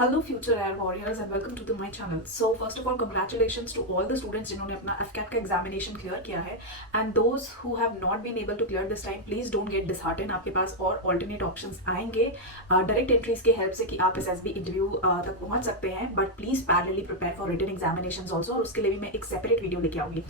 Hello future air warriors and welcome to my channel. So first of all congratulations to all the students जिन्होंने अपना FCAT का examination clear किया है and those who have not been able to clear this time please don't get disheartened. आपके पास और alternate options आएंगे direct entries की हेल्प से कि आप SSB इंटरव्यू तक पहुंच सकते हैं but please parallelly prepare for written examinations also और उसके लिए भी मैं एक सेपरेट वीडियो लेके आऊंगी.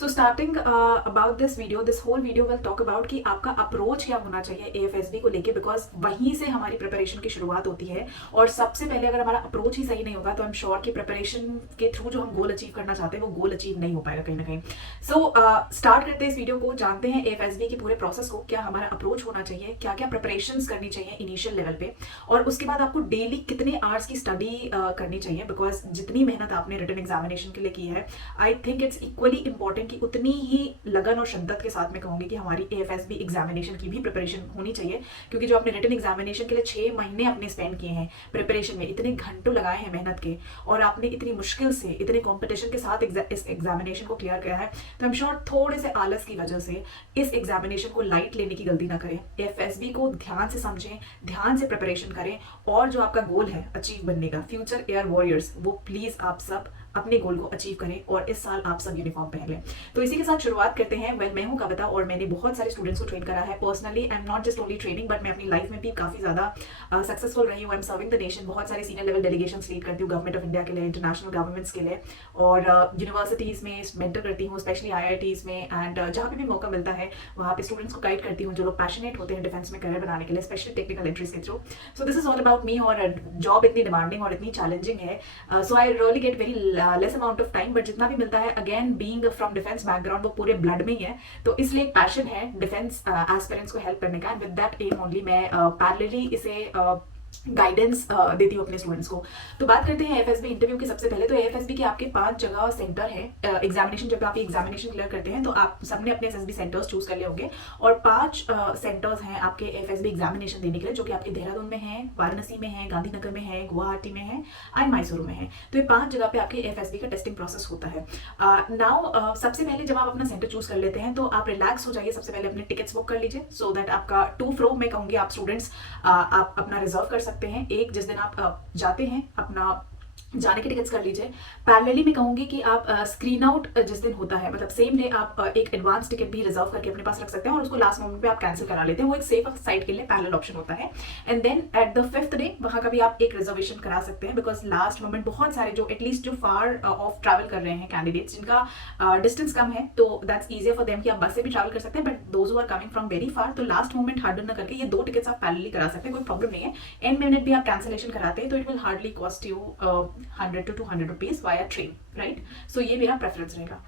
So starting about this whole video will talk about कि आपका अप्रोच क्या होना चाहिए AFSB को लेके बिकॉज वहीं से हमारी प्रिपरेशन की शुरुआत होती है और सबसे पहले अगर हमारा अप्रोच ही सही नहीं होगा तो आई एम श्योर कि प्रिपरेशन के थ्रू जो हम गोल अचीव करना चाहते हैं वो गोल अचीव नहीं हो पाएगा कहीं ना कहीं. सो स्टार्ट करते हैं इस वीडियो को, जानते हैं AFSB के पूरे प्रोसेस को, क्या हमारा अप्रोच होना चाहिए, क्या क्या प्रिपरेशंस करनी चाहिए इनिशियल लेवल पे और उसके बाद आपको डेली कितने आवर्स की स्टडी करनी चाहिए बिकॉज जितनी मेहनत आपने रिटन एग्जामिनेशन के लिए की है I think it's equally important कि उतनी ही लगन और शिद्दत के साथ में कहूंगी कि हमारी AFSB एग्जामिनेशन की भी प्रिपरेशन होनी चाहिए क्योंकि जो आपने रिटन एग्जामिनेशन के लिए 6 महीने अपने स्पेंड किए हैं प्रिपरेशन में, इतने घंटों लगाए हैं मेहनत के और आपने इतनी मुश्किल से इतने कंपटीशन के साथ इस एग्जामिनेशन को क्लियर किया है तो आई एम श्योर थोड़े से आलस की वजह से इस एग्जामिनेशन को लाइट लेने की गलती ना करें. AFSB को ध्यान से समझें, ध्यान से प्रिपरेशन करें और जो आपका गोल है अचीव बनने का फ्यूचर एयर वॉरियर्स वो प्लीज आप सब अपने गोल को अचीव करें और इस साल आप सब यूनिफॉर्म पहन लें. तो इसी के साथ शुरुआत करते हैं. मैं हूं कविता और मैंने बहुत सारे स्टूडेंट्स को ट्रेन करा है personally. I am not just only training but मैं अपनी लाइफ में भी काफी ज्यादा सक्सेसफुल रही हूँ. I am serving the nation, बहुत सारे सीनियर लेवल डेलीगेशन लीड करती हूँ गवर्नमेंट ऑफ इंडिया के लिए, इंटरनेशनल गवर्नमेंट्स के लिए और यूनिवर्सिटीज में मेंटर करती हूँ स्पेशली IITs में एंड जहाँ पे भी मौका मिलता है वहाँ पे स्टूडेंट्स को गाइड करती हूँ जो लोग पैशनेट होते हैं डिफेंस में करियर बनाने के लिए स्पेशली टेक्निकल एंट्रीज के through. So this is all about me और जॉब इतनी डिमांडिंग और इतनी चैलेंजिंग है so I really get very less amount of time but जितना भी मिलता है again being from defence background वो पूरे ब्लड में ही है तो इसलिए एक पैशन है डिफेंस एस्पिरेंट्स को हेल्प करने का and with that am only मैं पैरेलली इसे गाइडेंस देती हूँ अपने स्टूडेंट्स को. तो बात करते हैं AFSB इंटरव्यू की. सबसे पहले तो AFSB के आपके 5 जगह सेंटर है एग्जामिनेशन. जब आप एग्जामिनेशन क्लियर करते हैं तो आप सबने अपने SSB सेंटर्स चूज कर लिए होंगे और 5 सेंटर्स हैं आपके AFSB एग्जामिनेशन देने के लिए जो कि आपके देहरादून में है, वाराणसी में है, गांधीनगर में है, गुवाहाटी में है एंड मैसूर में है. तो ये 5 जगह पे आपके AFSB का टेस्टिंग प्रोसेस होता है. नाउ सबसे पहले जब आप अपना सेंटर चूज कर लेते हैं तो आप रिलैक्स हो जाइए. सबसे पहले अपने टिकट्स बुक कर लीजिए सो दैट आपका टू फ्रो में कहूंगी आप स्टूडेंट्स आप अपना रिजर्व कर सकते हैं. एक जिस दिन आप जाते हैं अपना जाने के टिकट्स कर लीजिए. पैरेलली मैं कहूंगी कि आप स्क्रीन आउट जिस दिन होता है मतलब सेम डे आप एक एडवांस टिकट भी रिजर्व करके अपने पास रख सकते हैं और उसको लास्ट मोमेंट पे आप कैंसिल करा लेते हैं. वो एक सेफ साइड के लिए पैरेलल ऑप्शन होता है and then at the 5th day वहां का भी आप एक रिजर्वेशन करा सकते हैं बिकॉज लास्ट मोमेंट बहुत सारे जो एटलीस्ट जो फार ऑफ ट्रैवल कर रहे हैं कैंडिडेट्स जिनका डिस्टेंस कम है तो दैट्स ईजियर फॉर देम कि आप बस से भी ट्रैवल कर सकते हैं but those who are coming from very far तो लास्ट मोमेंट हार्डन न करके ये 2 टिकट्स आप पैरेलली करा सकते हैं, कोई प्रॉब्लम नहीं है. एंड मिनट भी आप कैंसिलेशन कराते हैं तो it will hardly cost you 100 to 200 rupees via train, right. So ये मेरा प्रेफरेंस रहेगा.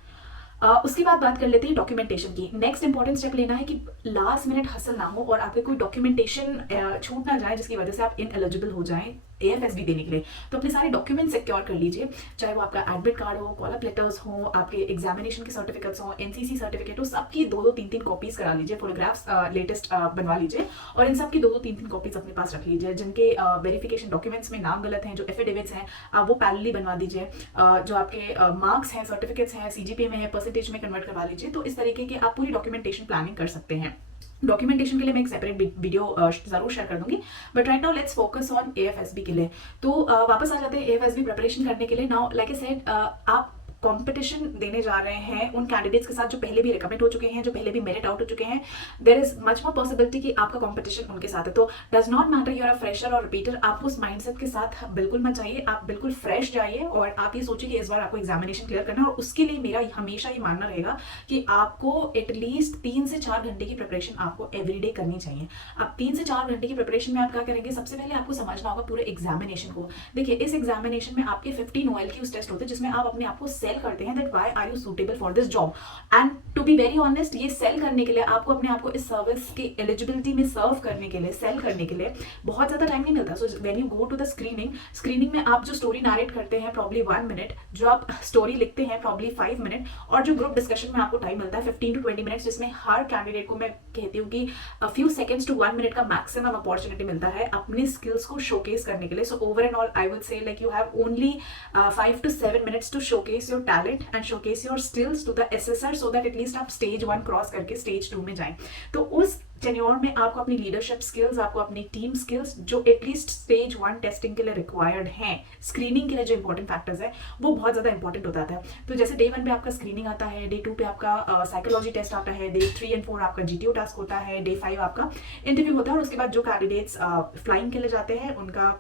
उसके बाद बात कर लेते हैं डॉक्यूमेंटेशन की. नेक्स्ट इंपॉर्टेंट स्टेप लेना है कि लास्ट मिनट हसल ना हो और आपके कोई डॉक्यूमेंटेशन छूट ना जाए जिसकी वजह से आप इनएलिजिबल हो जाएं AFSB देने के लिए. तो अपने सारे डॉक्यूमेंट सिक्योर कर लीजिए, चाहे वो आपका एडमिट कार्ड हो, कॉल अप लेटर्स हो, आपके एग्जामिनेशन के सर्टिफिकेट्स हो, NCC सर्टिफिकेट हो, सबकी 2-2 3-3 कॉपीज करा लीजिए. फोटोग्राफ्स लेटेस्ट बनवा लीजिए और इन सब की 2-2 3-3 कॉपीज अपने पास रख लीजिए. जिनके वेरिफिकेशन डॉक्यूमेंट्स में नाम गलत हैं, जो एफिडेविट्स हैं आप वो पैरेलली बनवा दीजिए. जो आपके मार्क्स हैं, सर्टिफिकेट्स हैं, CGPA में है, परसेंटेज में कन्वर्ट करवा लीजिए. तो इस तरीके के आप पूरी डॉक्यूमेंटेशन प्लानिंग कर सकते हैं. डॉक्यूमेंटेशन के लिए मैं एक सेपरेट वीडियो जरूर शेयर कर दूंगी but right now let's focus on AFSB के लिए. तो वापस आ जाते हैं AFSB प्रिपरेशन करने के लिए. नाउ लाइक आई सेड आप कंपटीशन देने जा रहे हैं उन कैंडिडेट्स के साथ जो पहले भी रिकमेंड हो चुके हैं, जो पहले भी मेरिट आउट हो चुके हैं. There is much more possibility कि आपका कंपटीशन उनके साथ है. तो does not matter you are a fresher और रिपीटर. आप उस माइंडसेट के साथ बिल्कुल मत जाइए. आप बिल्कुल फ्रेश जाइए और आप ये सोचिए कि इस बार आपको एग्जामिनेशन क्लियर करना है और उसके लिए मेरा हमेशा ये मानना रहेगा कि आपको एटलीस्ट 3 से 4 घंटे की प्रिपरेशन आपको एवरीडे करनी चाहिए. अब 3 से 4 घंटे की प्रिपरेशन में आप क्या करेंगे, सबसे पहले आपको समझना होगा पूरे एग्जामिनेशन को. देखिए इस एग्जामिनेशन में आपके 15 OLQs टेस्ट होते हैं जिसमें आप अपने आप को सेल करते हैं that why are you suitable for this job. And to be very honest ये सेल करने के लिए आपको अपने आप को इस सर्विस की एलिजिबिलिटी में सर्व करने के लिए, सेल करने के लिए बहुत ज्यादा टाइम नहीं मिलता. So when you go to the screening में आप जो स्टोरी नरेट करते हैं प्रॉब्ली 1 मिनट, जो आप स्टोरी लिखते हैं प्रॉब्ली 5 मिनट और जो ग्रुप डिस्कशन में आपको टाइम मिलता है 15 to 20 मिनट्स जिसमें हर कैंडिडेट को मैं कहती हूँ कि फ्यू सेकंड्स टू 1 मिनट का मैक्सिमम अपॉर्चुनिटी मिलता है अपने स्किल्स को शोकेस करने के लिए. So over and all I would say like you have only 5 to 7 minutes to showcase your talent and showcase your skills to the SSR so that at least आप stage 1 cross करके stage 2 में जाएं. तो उस tenure में आपको अपनी leadership skills, आपको अपनी टीम स्किल्स जो एटलीस्ट स्टेज 1 टेस्टिंग के लिए रिक्वायर्ड हैं, स्क्रीनिंग के लिए जो इंपॉर्टेंट फैक्टर्स है वो बहुत ज़्यादा इंपॉर्टेंट होता है। तो जैसे डे 1 पे आपका स्क्रीनिंग आता है, डे 2 पे आपका साइकोलॉजी टेस्ट आता है, डे 3 और 4 आपका GTO टास्क होता है, डे 5 आपका इंटरव्यू होता है, और उसके बाद जो कैंडिडेट्स फ्लाइंग के लिए जाते हैं उनका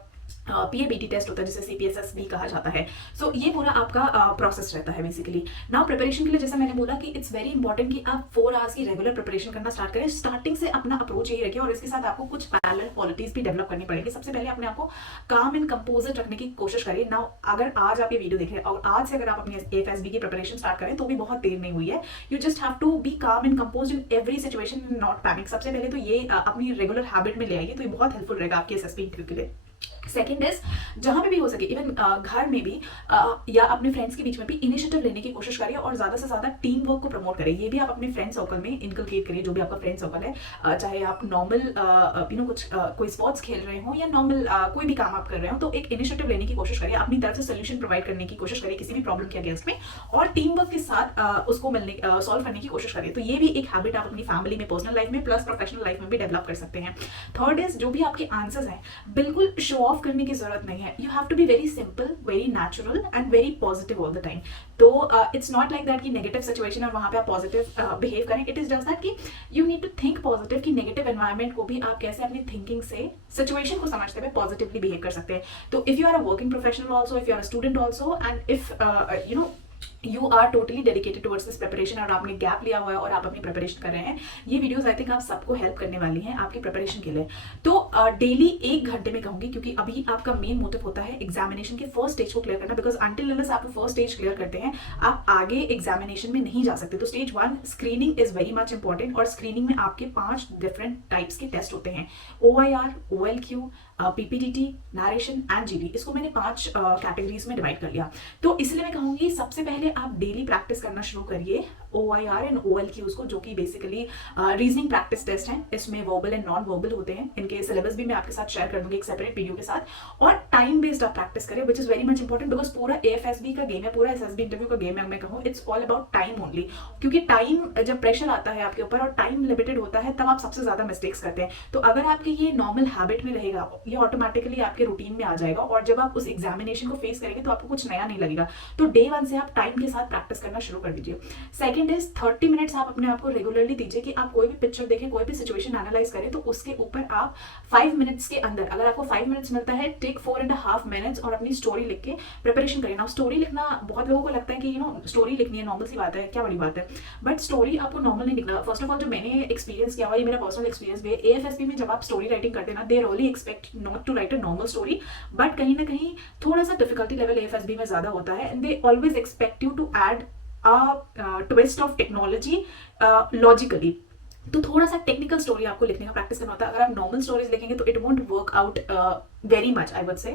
PABT टेस्ट होता है जिसे CPSS भी कहा जाता है। सो ये पूरा आपका प्रोसेस रहता है बेसिकली। नाउ प्रिपरेशन के लिए जैसा मैंने बोला कि इट्स वेरी इंपॉर्टेंट कि आप 4 आवर्स की रेगुलर प्रिपरेशन करना स्टार्ट करें। स्टार्टिंग से अपना अप्रोच यही रखें, और इसके साथ आपको कुछ पैरेलल क्वालिटीज भी डेवलप करनी पड़ेगी। सबसे पहले अपने आपको काम एंड कंपोजिट रखने की कोशिश करिए। नाउ अगर आज आप ये वीडियो देख रहे हैं और आज से अगर आप अपनी AFSB की प्रिपरेशन स्टार्ट करें तो भी बहुत देर नहीं हुई है। You just have to be calm and compose in every situation, not panic. सबसे पहले तो ये अपनी रेगुलर हैबिट में ले आइए, तो ये बहुत हेल्पफुल रहेगा आपके SSB इंटरव्यू के लिए। सेकेंड इज, जहां पे भी हो सके, इवन घर में भी या अपने फ्रेंड्स के बीच में भी इनिशिएटिव लेने की कोशिश करिए और ज्यादा से ज्यादा टीम वर्क को प्रमोट करिए। ये भी आप अपने फ्रेंड सर्कल में इनकलकेट करिए, जो भी आपका फ्रेंड सर्कल है, चाहे आप नॉर्मल कोई स्पोर्ट्स खेल रहे हो या नॉर्मल कोई भी काम आप कर रहे हो, तो एक इनिशिएटिव लेने की कोशिश करिए, अपनी तरफ से सोल्यूशन प्रोवाइड करने की कोशिश करिए किसी भी प्रॉब्लम के अगेंस्ट में, और टीम वर्क के साथ उसको सॉल्व करने की कोशिश करिए। तो ये भी एक हैबिट आप अपनी फैमिली में, पर्सनल लाइफ में प्लस प्रोफेशनल लाइफ में भी डेवलप कर सकते हैं। थर्ड इज, जो भी आपके आंसर्स हैं बिल्कुल शो ऑफ करने की जरूरत नहीं है। You have to be very simple, very natural and very positive all the time. तो इट्स नॉट लाइक दैट कि नेगेटिव सिचुएशन और वहां पे आप पॉजिटिव बिहेव करें। इट इज जस्ट दैट कि you need to think positive, कि negative environment को भी आप कैसे अपनी थिंकिंग से सिचुएशन को समझते हुए पॉजिटिवली बिहेव कर सकते हैं। तो if you are a working professional also, if you are a student also, and if you are totally dedicated towards this preparation, और आपने गैप लिया हुआ है और आप अपनी प्रिपरेशन कर रहे हैं, ये वीडियोस आई थिंक आप सबको हेल्प करने वाली हैं आपकी प्रिपरेशन के लिए। तो डेली 1 घंटे में कहूंगी, क्योंकि अभी आपका मेन मोटिव होता है एग्जामिनेशन के फर्स्ट स्टेज को क्लियर करना, बिकॉज अंटिल अनलेस आप फर्स्ट स्टेज क्लियर करते हैं आप आगे एग्जामिनेशन में नहीं जा सकते। तो stage 1 screening is very much important, और स्क्रीनिंग में आपके 5 डिफरेंट टाइप्स के टेस्ट होते हैं, OIR, OLQ, PPTT, narration and GD। इसको मैंने 5 कैटेगरीज में डिवाइड कर लिया। तो इसलिए मैं कहूंगी सबसे पहले आप डेली प्रैक्टिस करना शुरू करिए OIR एंड OLQs को, जो कि बेसिकली रीजनिंग प्रैक्टिस टेस्ट हैं। इसमें वर्बल एंड नॉन वर्बल होते हैं। इनके सिलेबस भी मैं आपके साथ शेयर कर दूंगी एक सेपरेट वीडियो के साथ। और टाइम बेस्ड आप प्रैक्टिस करें, which is very much important, because पूरा AFSB का गेम है, पूरा SSB इंटरव्यू का गेम है। मैं कहूँ it's all about time only, क्योंकि टाइम जब प्रेशर आता है आपके ऊपर और टाइम लिमिटेड होता है, तब आप सबसे ज्यादा मिस्टेक्स करते हैं। तो अगर आपके ये नॉर्मल हैबिट में रहेगा, ये ऑटोमेटिकली आपके रूटीन में आ जाएगा, और जब आप उस एग्जामिनेशन को फेस करेंगे तो आपको कुछ नया नहीं लगेगा। तो डे 1 से आप टाइम के साथ प्रैक्टिस करना शुरू कर दीजिए। सेकंड इज 30 मिनट्स आप अपने आप को रेगुलरली दीजिए, कि आप कोई भी पिक्चर देखें, कोई भी सिचुएशन एनालाइज करें, तो उसके ऊपर आप 5 मिनट्स के अंदर, अगर आपको 5 मिनट्स मिलता है, टेक 4.5 मिनट्स और अपनी स्टोरी लिख के प्रिपरेशन करें। नाउ स्टोरी लिखना बहुत लोगों को लगता है कि स्टोरी लिखनी है, नॉर्मल सी बात है, क्या बड़ी बात है, बट स्टोरी आपको नॉर्मल नहीं लिखना। फर्स्ट ऑफ ऑल, जो मैंने एक्सपीरियंस किया हुआ, ये मेरा पर्सनल एक्सपीरियंस भी है, AFSB में जब आप स्टोरी राइटिंग करते हैं ना, they really expect not to write a normal story, but कहीं ना कहीं थोड़ा सा डिफिकल्टी लेवल AFSB में ज्यादा होता है, and they always expect you to add twist of technology logically. तो थोड़ा सा टेक्निकल स्टोरी आपको लिखने का प्रैक्टिस करना होता है। अगर आप नॉर्मल स्टोरीज लिखेंगे तो it won't work out very much, I would से,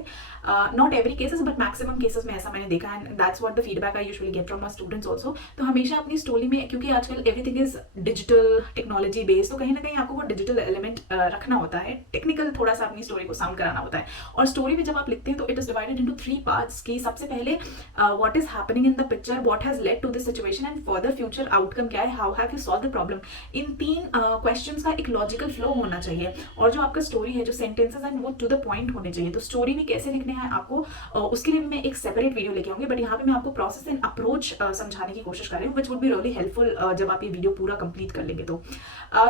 not every cases but maximum cases में ऐसा मैंने देखा, and that's what the feedback I usually get from my students also. तो हमेशा अपनी स्टोरी में, क्योंकि आजकल everything is digital technology based, तो कहीं ना कहीं आपको वो डिजिटल एलिमेंट रखना होता है, टेक्निकल थोड़ा सा अपनी स्टोरी को साउंड कराना होता है। और स्टोरी में जब आप लिखते हैं तो it is divided into 3 parts, कि सबसे पहले what is happening in the picture, what has led to this situation, and further future outcome क्या है, how have you solve the problem. इन 3 क्वेश्चंस का एक लॉजिकल फ्लो होना चाहिए, और जो आपका स्टोरी है, जो सेंटेंसेस हैं, वो टू द पॉइंट होने चाहिए। तो स्टोरी भी कैसे लिखने हैं आपको, उसके लिए मैं एक सेपरेट वीडियो लेके आऊंगी, बट यहाँ पे मैं आपको प्रोसेस एंड अप्रोच समझाने की कोशिश कर रही हूँ, which would be really helpful जब आप ये वीडियो पूरा कंप्लीट कर लेंगे। तो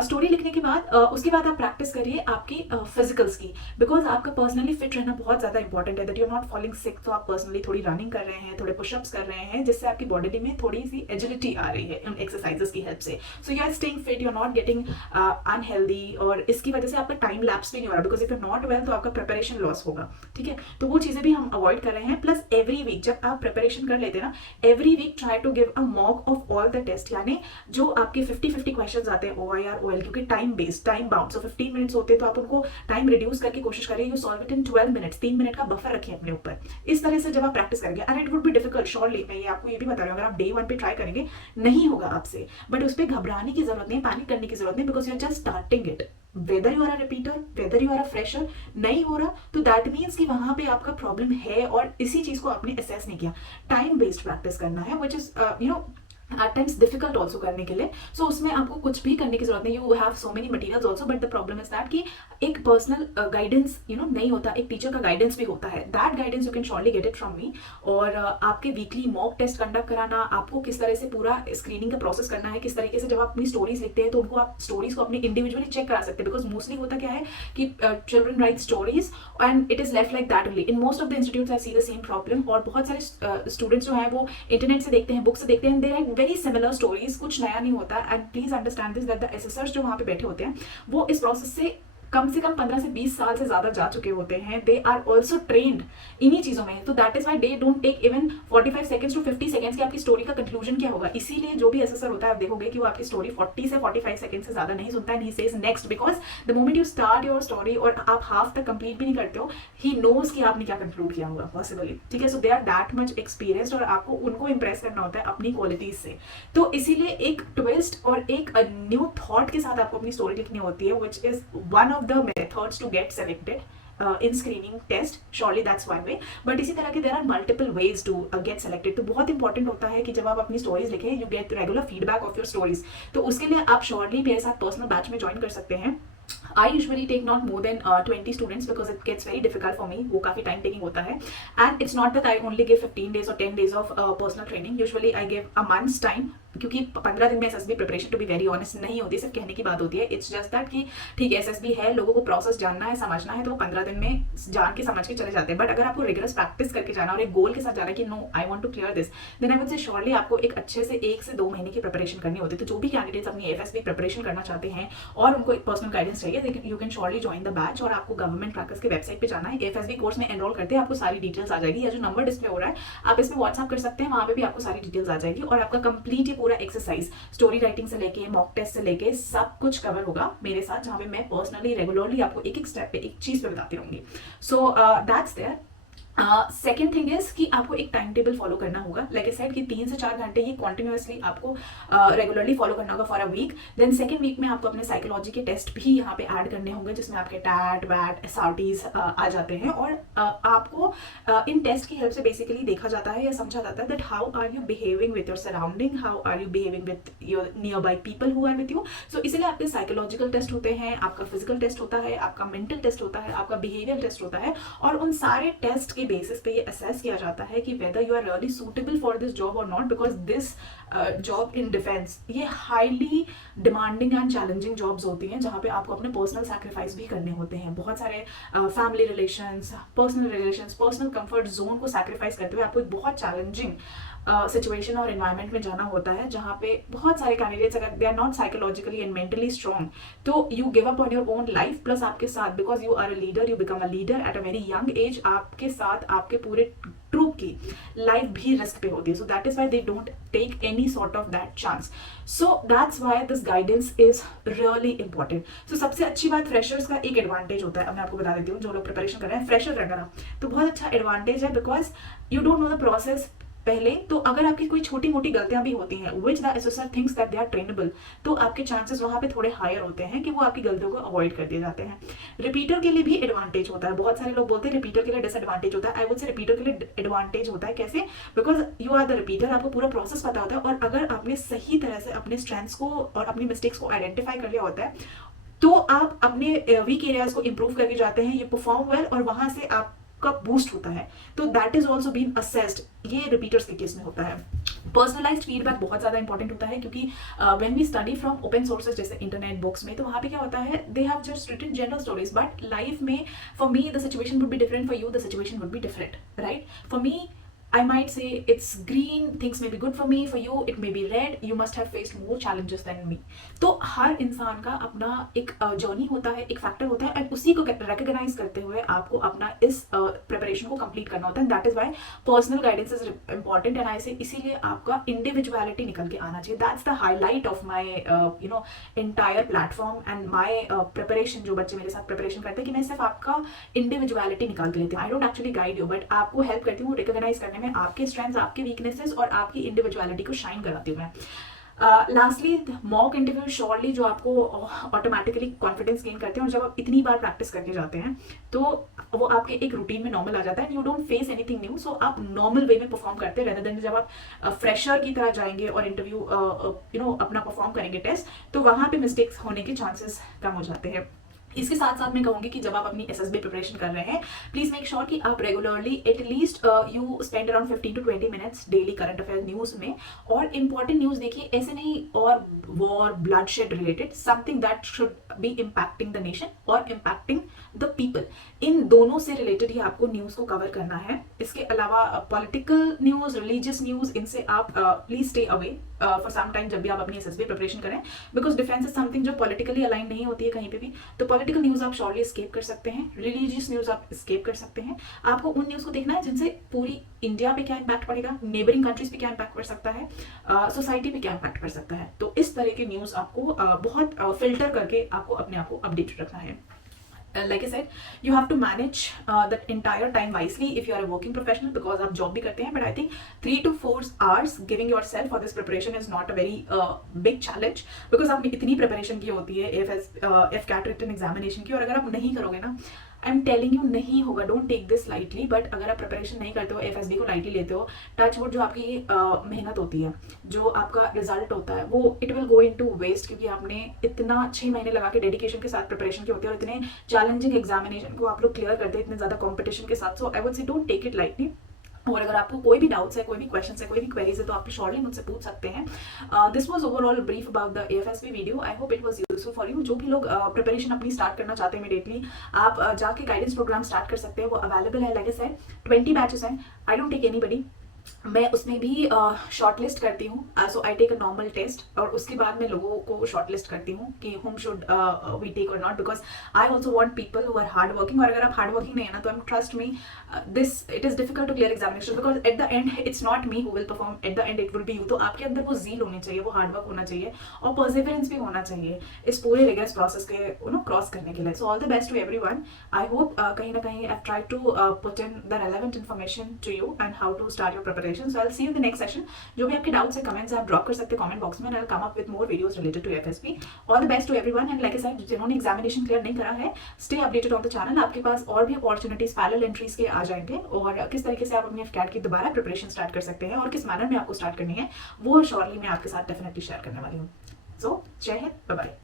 स्टोरी लिखने के बाद उसके बाद आप प्रैक्टिस करिए आपकी फिजिकल्स की, बिकॉज आपका पर्सनली फिट रहना बहुत ज्यादा इंपॉर्टेंट है, that you are not falling sick. तो आप पर्सनली थोड़ी रनिंग कर रहे हैं, थोड़े पुशअप्स कर रहे हैं, जिससे आपकी बॉडी में थोड़ी सी एजिलिटी आ रही है उन एक्सरसाइजेस की हेल्प से। So you are staying fit, you are not getting unhealthy, और इसकी वजह से आपका टाइम लैप्स भी नहीं हो रहा, because if you not well तो आपका प्रिपरेशन लॉस होगा, ठीक है। तो वो चीजें भी हम अवॉइड कर रहे हैं। प्लस एवरी वीक जब आप प्रिपरेशन कर लेते हैं ना, every week try to give a mock of all the test, यानी जो आपके 50-50 क्वेश्चंस आते हैं OIR OL, क्योंकि टाइम बेस्ड, टाइम बाउंड, सो 15 मिनट्स होते हैं, तो आप उनको टाइम रिड्यूस करके कोशिश करिए you solve it in 12 minutes. 3 minute का बफर रखिए अपने ऊपर। इस तरह से जब आप प्रैक्टिस करेंगे, and it would be difficult surely, मैं ये आपको ये भी बता रही हूँ, अगर आप डे 1 पे ट्राई करेंगे नहीं होगा आपसे, बट उस पर घबराने की जरूरत नहीं, पैनिक करने की जरूरत नहीं, because you are just starting it. Whether you are a repeater, whether you are a fresher, नहीं हो रहा तो दैट मीन्स कि वहां पे आपका प्रॉब्लम है, और इसी चीज को आपने असेस नहीं किया। टाइम बेस्ड प्रैक्टिस करना है, which is at times difficult also करने के लिए. सो उसमें आपको कुछ भी करने की जरूरत नहीं. You have so many materials also, but the problem is that कि एक पर्सनल गाइडेंस नहीं होता, एक टीचर का गाइडेंस भी होता है. That guidance you can surely get it from me. और आपके वीकली मॉक टेस्ट कंडक्ट कराना, आपको किस तरह से पूरा स्क्रीनिंग का प्रोसेस करना है, किस तरीके से जब आप अपनी स्टोरीज लिखते हैं तो उनको आप स्टोरीज को अपनी इंडिविजुअली चेक करा सकते हैं. बिकॉज मोस्टली होता क्या है कि children right stories and it is left like that only. In most of the institutes I see the same problem. और बहुत सारे स्टूडेंट्स जो है वो इंटरनेट से देखते हैं, बुक से देखते हैं, they write very similar stories. कुछ नया नहीं होता. And please understand this that the assessors जो वहां पे बैठे होते हैं वो इस प्रोसेस से कम 15 से 20 साल से ज्यादा जा चुके होते हैं. दे आर ऑल्सो ट्रेन्ड इन्हीं चीजों में. तो that is why they don't take even 45 seconds to 50 seconds की आपकी स्टोरी का कंक्लूजन क्या होगा. इसीलिए जो भी एसेसर होता है आप देखोगे कि वो आपकी स्टोरी 40 से 45 सेकंड से ज्यादा नहीं सुनता है. He says next, because the moment you start your story और आप हाफ तक कंप्लीट भी नहीं करते हो, ही नोज कि आपने क्या कंक्लूड किया होगा पॉसिबली. ठीक है. So they are that much experienced और आपको उनको इंप्रेस करना होता है अपनी क्वालिटीज से. तो इसीलिए एक ट्विस्ट और एक न्यू थॉट के साथ आपको अपनी स्टोरी लिखनी होती है, which is one of the methods to get selected in screening test. Surely that's one way, but इसी तरह के there are multiple ways to get selected. तो बहुत इंपॉर्टेंट होता है कि जब आप अपनी स्टोरीज लिखें, you get regular feedback of your stories. तो उसके लिए आप श्योरली मेरे साथ पर्सनल बैच में ज्वाइन कर सकते हैं. I usually take not more than 20 students because it gets very difficult for me. वो काफ़ी टाइम टेकिंग होता है. And it's not that I only give 15 days or 10 days of personal training. Usually I give a month's time, क्योंकि 15 दिन में SSB preparation to be very honest नहीं होती, सिर्फ कहने की बात होती है. इट्स जस्ट दैट कि ठीक है एसएसबी है, लोगों को प्रोसेस जानना है, समझना है, तो 15 दिन में जान के समझ के चले जाते हैं. बट अगर आपको रिगरस प्रैक्टिस करके जाना और एक गोल के साथ जाना है कि no I want to clear this, then I would say surely आपको एक अच्छे से 1 से 2 महीने की प्रिपरेशन करनी होती है. तो जो भी कैंडिडेट्स अपनी एफएसबी प्रिपरेशन करना चाहते हैं और उनको एक पर्सनल गाइडेंस चाहिए, you can surely join the batch. और आपको गवर्नमेंट क्रैकर्स के वेबसाइट पे जाना है, एफएसबी कोर्स में एनरोल करते हैं, आपको सारी डिटेल्स आ जाएगी. या जो नंबर डिस्प्ले हो रहा है आप इसमें व्हाट्सएप कर सकते हैं, वहां पे भी आपको सारी डिटेल्स आ जाएगी. और आपका कंप्लीट ये पूरा एक्सरसाइज स्टोरी राइटिंग से लेके मॉक टेस्ट से लेके सब कुछ कवर होगा मेरे साथ, जहां पे मैं पर्सनली रेगुलरली आपको एक एक स्टेप पे एक चीज पे बताती रहूंगी. So that's there. Second thing is कि आपको एक टाइम टेबल फॉलो करना होगा. लाइक आई सेड कि 3 से 4 घंटे ये कॉन्टिन्यूसली आपको रेगुलरली फॉलो करना होगा for a week. Then second week में आपको अपने साइकोलॉजी के टेस्ट भी यहाँ पे ऐड करने होंगे, जिसमें आपके टैट वैट एसआरटीज आ जाते हैं. और आपको इन टेस्ट की हेल्प से बेसिकली देखा जाता है या समझा जाता है that how are you behaving with your surrounding, how are you behaving with your nearby people who are with you. So इसलिए आपके साइकोलॉजिकल टेस्ट होते हैं, आपका फिजिकल टेस्ट होता है, आपका मेंटल टेस्ट होता है, आपका बिहेवियर टेस्ट होता है. और उन सारे टेस्ट के बेसिस पे ये असेस किया जाता है कि whether you are really suitable for this job और not. Because this job in defence ये highly demanding and challenging jobs होती हैं, जहाँ पे आपको अपने पर्सनल सैक्रिफाइस भी करने होते हैं. बहुत सारे family relations, personal comfort zone को सैक्रिफाइस करते हुए आपको एक बहुत चैलेंजिंग सिचुएशन और एनवायरनमेंट में जाना होता है, जहाँ पे बहुत सारे कैंडिडेट्स अगर they are not psychologically and mentally strong, तो you give up on your own life. Plus आपके साथ because you are a leader, you become a leader at a very young age, आपके साथ आपके पूरे ट्रूप की life भी risk पे होती है. So that is why they don't take any sort of that chance. So that's why this guidance is really important. So सबसे अच्छी बात, फ्रेशर्स का एक एडवांटेज होता है. अब मैं आपको बता देती हूँ, जो लोग प्रिपरेशन कर रहे हैं फ्रेशर रहना ना, तो बहुत अच्छा एडवांटेज है because you don't know the process पहले. तो अगर आपकी कोई छोटी मोटी गलतियां भी होती हैं which the assessor thinks that they are trainable, तो आपके चांसेस वहां पे थोड़े हायर होते हैं कि वो आपकी गलतियों को अवॉइड कर दिए जाते हैं. रिपीटर के लिए भी एडवांटेज होता है. बहुत सारे लोग बोलते हैं रिपीटर के लिए डिसएडवांटेज होता है. आई वुड से रिपीटर के लिए एडवांटेज होता है. कैसे? Because you are the repeater, आपको पूरा प्रोसेस पता होता है. और अगर आपने सही तरह से अपने स्ट्रेंथ्स को और अपनी मिस्टेक्स को आइडेंटिफाई कर लिया होता है, तो आप अपने वीक एरियाज को इंप्रूव करके जाते हैं, ये परफॉर्म वेल, और वहां से आप का बूस्ट होता है. तो that is also been assessed. ये रिपीटर्स के केस में होता है. पर्सनलाइज्ड फीडबैक बहुत ज्यादा इंपॉर्टेंट होता है, क्योंकि when we study from open sources जैसे इंटरनेट बुक्स में, तो वहाँ पे क्या होता है, they have just written general stories, but life में for me the situation would be different, for you the situation would be different, right? For me I might say it's green, things may be good for me, for you it may be red, you must have faced more challenges than me. तो हर इंसान का अपना एक journey होता है, एक factor होता है, और उसी को रिकॉग्नाइज करते हुए आपको अपना इस प्रिपरेशन को कंप्लीट करना होता है. That is why personal guidance is important. And I say इसीलिए आपका इंडिविजुअलिटी निकल के आना चाहिए. That's the highlight of my entire platform and my preparation. जो बच्चे मेरे साथ प्रिपरेशन करते हैं कि मैं सिर्फ आपका इंडिविजुअलिटी निकाल के लेती हूँ. I don't actually guide you, but आपको हेल्प करती हूँ रिकॉग्नाइज करने में आपके स्ट्रेंथ्स, आपके वीकनेसेस और आपकी इंडिविजुअलिटी को शाइन कराती हूँ मैं. लास्टली मॉक इंटरव्यू श्योरली जो आपको ऑटोमेटिकली कॉन्फिडेंस गेन करते हैं, और जब आप इतनी बार प्रैक्टिस करके जाते हैं तो वो आपके एक रूटीन में नॉर्मल आ जाता है, you don't face anything new, so आप नॉर्मल वे में परफॉर्म करते हैं, रेदर देन जब आप फ्रेशर की तरह जाएंगे और इंटरव्यू अपना परफॉर्म करेंगे टेस्ट, तो वहाँ पे मिस्टेक्स होने के चांसेस कम हो जाते हैं। इसके साथ साथ मैं कहूँगी कि जब आप अपनी एसएसबी प्रिपरेशन कर रहे हैं, प्लीज मेक श्योर कि आप regularly at least you spend around 15 to 20 minutes daily current affair news में, और इंपॉर्टेंट न्यूज देखिए, ऐसे नहीं और war bloodshed related, something that should be impacting the nation और इम्पैक्टिंग द पीपल, इन दोनों से रिलेटेड ही आपको न्यूज को कवर करना है। इसके अलावा पॉलिटिकल न्यूज, रिलीजियस न्यूज, इनसे आप please stay away for some time जब भी आप अपनी एसएसबी प्रिपरेशन करें, बिकॉज डिफेंस इज समथिंग जो पॉलिटिकली अलाइन नहीं होती है कहीं पे भी, तो पॉलिटिकल न्यूज आप श्योरली स्केप कर सकते हैं, रिलीजियस न्यूज आप स्केप कर सकते हैं। आपको उन न्यूज को देखना है जिनसे पूरी इंडिया पे क्या इम्पैक्ट पड़ेगा, नेबरिंग कंट्रीज पे क्या इम्पैक्ट पड़ सकता है, सोसाइटी पे क्या इम्पैक्ट पड़ सकता है। तो इस तरह के न्यूज आपको बहुत फिल्टर करके आपको अपने आप को अपडेटेड रखना है। Like I said, you have to manage that entire time wisely if you are a working professional, because आप job भी करते हैं, but I think 3 to 4 hours giving yourself for this preparation is not a very big challenge, because आपने इतनी preparation की होती है FCAT written examination की, और अगर आप नहीं करोगे ना, आई एम टेलिंग यू नहीं होगा, don't take this lightly, but अगर आप प्रिपरेशन नहीं करते हो, एफएसबी को लाइटली लेते हो, टच वुड, जो आपकी मेहनत होती है, जो आपका रिजल्ट होता है, वो it will go into waste, क्योंकि आपने इतना 6 महीने लगा के डेडिकेशन के साथ प्रिपरेशन की होती है, और इतने चैलेंजिंग एग्जामिनेशन को आप लोग क्लियर करते हैं इतने ज़्यादा कॉम्पिटिशन के साथ। So I would say don't take it lightly, और अगर आपको कोई भी डाउट्स है, कोई भी क्वेश्चन है, कोई भी क्वेरीज है, तो आप श्योरली मुझसे पूछ सकते हैं। This was overall brief about the AFSB video, I hope it was useful for you. जो भी लोग प्रिपरेशन अपनी स्टार्ट करना चाहते हैं इमीडिएटली, आप जाके गाइडेंस प्रोग्राम स्टार्ट कर सकते हैं, वो अवेलेबल है। लाइक आई सेड 20 बैचेस हैं, आई डोंट टेक एनीबडी, मैं उसमें भी शॉर्ट लिस्ट करती हूँ, so I take a normal test, और उसके बाद मैं लोगों को शॉर्ट लिस्ट करती हूँ कि होम शुड वी टेक और not, because I also want people who are hard working, और अगर आप हार्ड वर्किंग नहीं है ना, तो I am trust me this it is difficult to clear examination, because at the end it's not me who will perform, at the end it will be you. तो आपके अंदर वो जील होनी चाहिए, वो हार्ड वर्क होना चाहिए, और परसिवरेंस भी होना चाहिए इस पूरे रिगरस प्रोसेस के क्रॉस करने के लिए। So all the best to everyone. I hope कहीं ना कहीं I try to put in the relevant information to you and how to start your preparation. So I will see you the next session. जो भी आपके doubts है, comments आप drop कर सकते हैं कमेंट बॉक्स में, and I will come up with more videos related to FSB. All the best to everyone, and like I said, जिन्होंने एग्जामिनेशन क्लियर नहीं करा है, stay updated on the channel. आपके पास और भी अपॉर्चुनिटीज पैरेलल एंट्रीज के आ जाएंगे, और किस तरीके से आप अपनी एफकैट की दोबारा प्रिपरेशन स्टार्ट कर सकते हैं, और किस मैनर में आपको स्टार्ट करनी है, वो श्योरली मैं आपके साथ डेफिनेटली शेयर करने वाली हूँ। सो जय हिंद, बाय बाय।